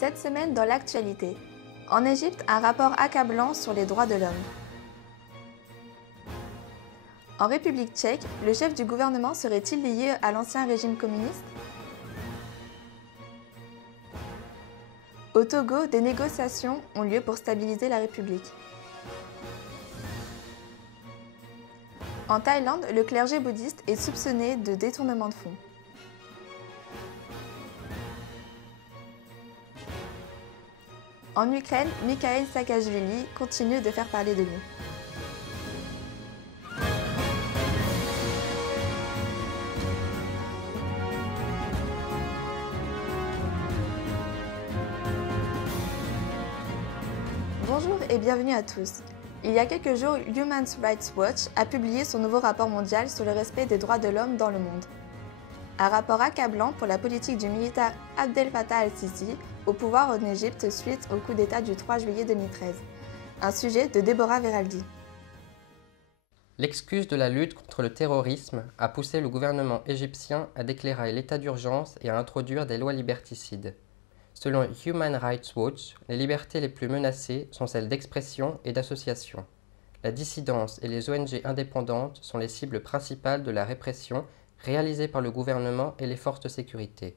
Cette semaine dans l'actualité. En Égypte, un rapport accablant sur les droits de l'homme. En République tchèque, le chef du gouvernement serait-il lié à l'ancien régime communiste? Au Togo, des négociations ont lieu pour stabiliser la République. En Thaïlande, le clergé bouddhiste est soupçonné de détournement de fonds. En Ukraine, Mikhail Saakashvili continue de faire parler de lui. Bonjour et bienvenue à tous. Il y a quelques jours, Human Rights Watch a publié son nouveau rapport mondial sur le respect des droits de l'homme dans le monde. Un rapport accablant pour la politique du militaire Abdel Fattah al-Sisi au pouvoir en Égypte suite au coup d'État du 3 juillet 2013. Un sujet de Deborah Veraldi. L'excuse de la lutte contre le terrorisme a poussé le gouvernement égyptien à déclarer l'état d'urgence et à introduire des lois liberticides. Selon Human Rights Watch, les libertés les plus menacées sont celles d'expression et d'association. La dissidence et les ONG indépendantes sont les cibles principales de la répression réalisée par le gouvernement et les forces de sécurité.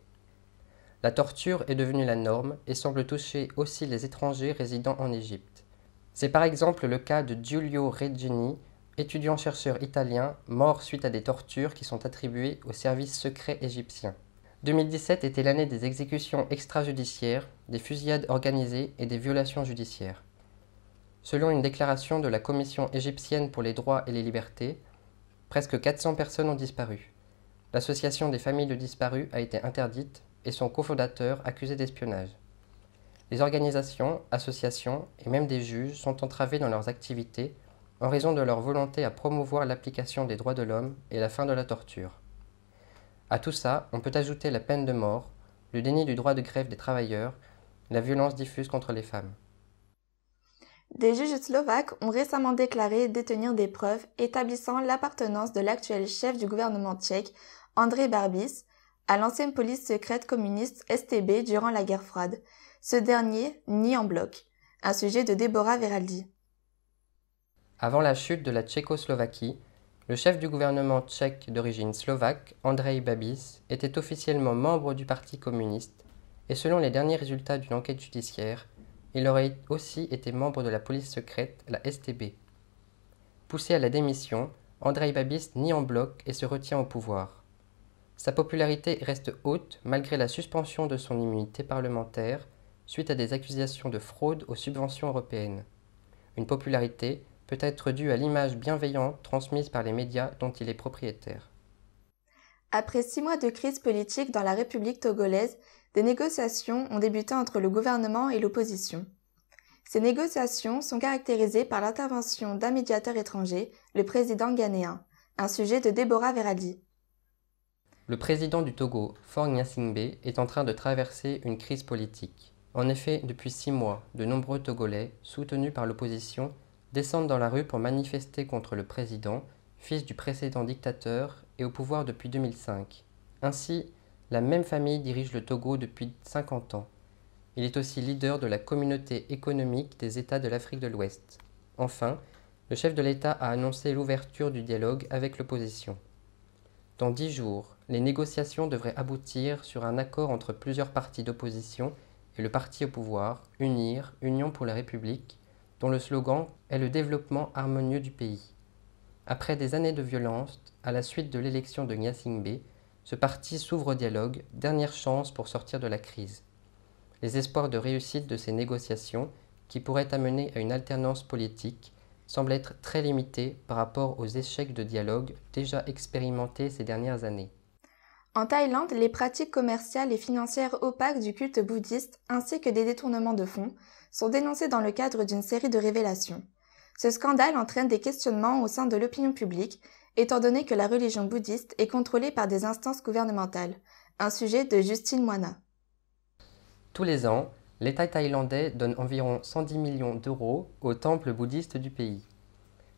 La torture est devenue la norme et semble toucher aussi les étrangers résidant en Égypte. C'est par exemple le cas de Giulio Regeni, étudiant-chercheur italien mort suite à des tortures qui sont attribuées au service secret égyptien. 2017 était l'année des exécutions extrajudiciaires, des fusillades organisées et des violations judiciaires. Selon une déclaration de la Commission égyptienne pour les droits et les libertés, presque 400 personnes ont disparu. L'association des familles de disparus a été interdite et son cofondateur accusé d'espionnage. Les organisations, associations et même des juges sont entravés dans leurs activités en raison de leur volonté à promouvoir l'application des droits de l'homme et la fin de la torture. À tout ça, on peut ajouter la peine de mort, le déni du droit de grève des travailleurs, la violence diffuse contre les femmes. Des juges slovaques ont récemment déclaré détenir des preuves établissant l'appartenance de l'actuel chef du gouvernement tchèque, Andrej Babis, à l'ancienne police secrète communiste STB durant la guerre froide. Ce dernier nie en bloc. Un sujet de Deborah Veraldi. Avant la chute de la Tchécoslovaquie, le chef du gouvernement tchèque d'origine slovaque, Andrej Babis, était officiellement membre du Parti communiste et selon les derniers résultats d'une enquête judiciaire, il aurait aussi été membre de la police secrète, la STB. Poussé à la démission, Andrej Babis nie en bloc et se retient au pouvoir. Sa popularité reste haute malgré la suspension de son immunité parlementaire suite à des accusations de fraude aux subventions européennes. Une popularité peut être due à l'image bienveillante transmise par les médias dont il est propriétaire. Après 6 mois de crise politique dans la République togolaise, des négociations ont débuté entre le gouvernement et l'opposition. Ces négociations sont caractérisées par l'intervention d'un médiateur étranger, le président ghanéen. Un sujet de Deborah Veraldi. Le président du Togo, Faure Gnassingbé, est en train de traverser une crise politique. En effet, depuis 6 mois, de nombreux Togolais, soutenus par l'opposition, descendent dans la rue pour manifester contre le président, fils du précédent dictateur et au pouvoir depuis 2005. Ainsi, la même famille dirige le Togo depuis 50 ans. Il est aussi leader de la communauté économique des États de l'Afrique de l'Ouest. Enfin, le chef de l'État a annoncé l'ouverture du dialogue avec l'opposition. Dans 10 jours, les négociations devraient aboutir sur un accord entre plusieurs partis d'opposition et le parti au pouvoir, UNIR, Union pour la République, dont le slogan est le développement harmonieux du pays. Après des années de violence, à la suite de l'élection de Gnassingbé, ce parti s'ouvre au dialogue, dernière chance pour sortir de la crise. Les espoirs de réussite de ces négociations, qui pourraient amener à une alternance politique, semblent être très limités par rapport aux échecs de dialogue déjà expérimentés ces dernières années. En Thaïlande, les pratiques commerciales et financières opaques du culte bouddhiste ainsi que des détournements de fonds sont dénoncés dans le cadre d'une série de révélations. Ce scandale entraîne des questionnements au sein de l'opinion publique, étant donné que la religion bouddhiste est contrôlée par des instances gouvernementales. Un sujet de Justine Moina. Tous les ans, l'État thaïlandais donne environ 110 millions d'euros aux temples bouddhistes du pays.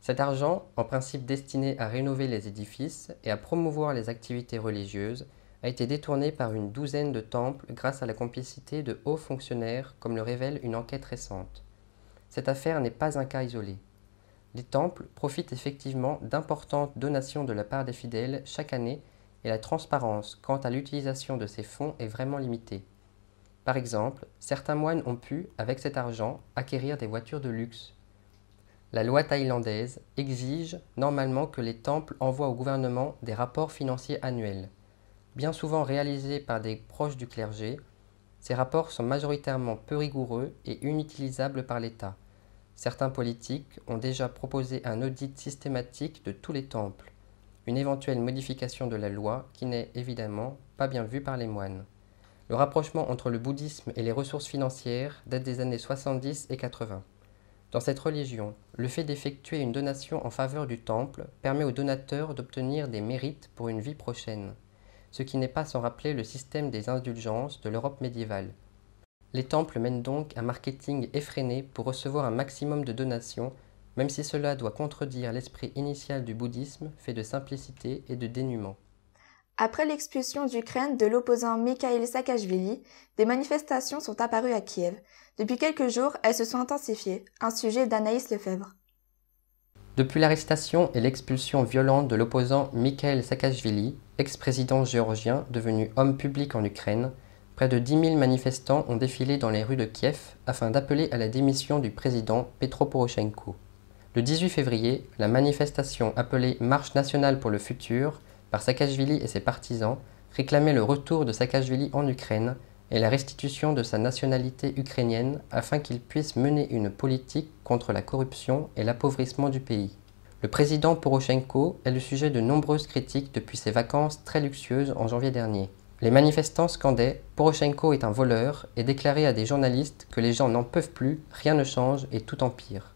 Cet argent, en principe destiné à rénover les édifices et à promouvoir les activités religieuses, a été détournée par une douzaine de temples grâce à la complicité de hauts fonctionnaires, comme le révèle une enquête récente. Cette affaire n'est pas un cas isolé. Les temples profitent effectivement d'importantes donations de la part des fidèles chaque année et la transparence quant à l'utilisation de ces fonds est vraiment limitée. Par exemple, certains moines ont pu, avec cet argent, acquérir des voitures de luxe. La loi thaïlandaise exige normalement que les temples envoient au gouvernement des rapports financiers annuels. Bien souvent réalisés par des proches du clergé, ces rapports sont majoritairement peu rigoureux et inutilisables par l'État. Certains politiques ont déjà proposé un audit systématique de tous les temples, une éventuelle modification de la loi qui n'est évidemment pas bien vue par les moines. Le rapprochement entre le bouddhisme et les ressources financières date des années 70 et 80. Dans cette religion, le fait d'effectuer une donation en faveur du temple permet aux donateurs d'obtenir des mérites pour une vie prochaine, ce qui n'est pas sans rappeler le système des indulgences de l'Europe médiévale. Les temples mènent donc un marketing effréné pour recevoir un maximum de donations, même si cela doit contredire l'esprit initial du bouddhisme fait de simplicité et de dénuement. Après l'expulsion d'Ukraine de l'opposant Mikhail Saakashvili, des manifestations sont apparues à Kiev. Depuis quelques jours, elles se sont intensifiées. Un sujet d'Anaïs Lefebvre. Depuis l'arrestation et l'expulsion violente de l'opposant Mikhail Saakashvili, ex-président géorgien devenu homme public en Ukraine, près de 10 000 manifestants ont défilé dans les rues de Kiev afin d'appeler à la démission du président Petro Porochenko. Le 18 février, la manifestation appelée Marche nationale pour le futur par Saakashvili et ses partisans réclamait le retour de Saakashvili en Ukraine et la restitution de sa nationalité ukrainienne afin qu'il puisse mener une politique contre la corruption et l'appauvrissement du pays. Le président Porochenko est le sujet de nombreuses critiques depuis ses vacances très luxueuses en janvier dernier. Les manifestants scandaient « Porochenko est un voleur » et déclaraient à des journalistes que les gens n'en peuvent plus, rien ne change et tout empire.